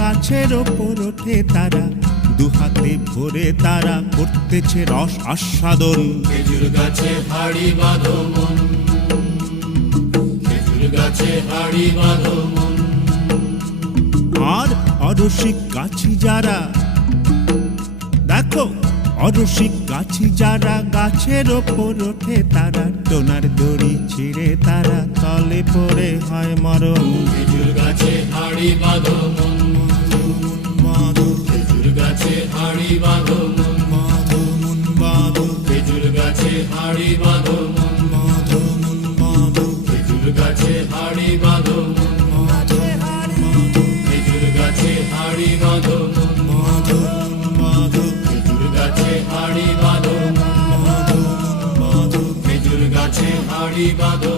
গাছের ওপর ওঠে তারা, দুহাতে ভরে তারা করতেছে রস আস্বাদন। খেজুর গাছে হাড়ি বাঁধো মন, খেজুর গাছে হাড়ি বাঁধো মন। আর অরসিক গাছি যারা, দেখো অরসিক গাছি যারা, গাছের ওপর ওঠে তারা, টোনার দড়ি ছিঁড়ে তারা তলে পড়ে হয় মরণ। খেজুর গাছে হাড়ি বাঁধো মন, খেজুর গাছে হাড়ি বাঁধো মন, খেজুর গাছে হাড়ি বাঁধো মন, খেজুর গাছে হাড়ি বাঁধো মন, খেজুর গাছে হাড়ি বাঁধো মন, খেজুর গাছে হাড়ি বাঁধো, খেজুর গাছে হাড়ি বাঁধো।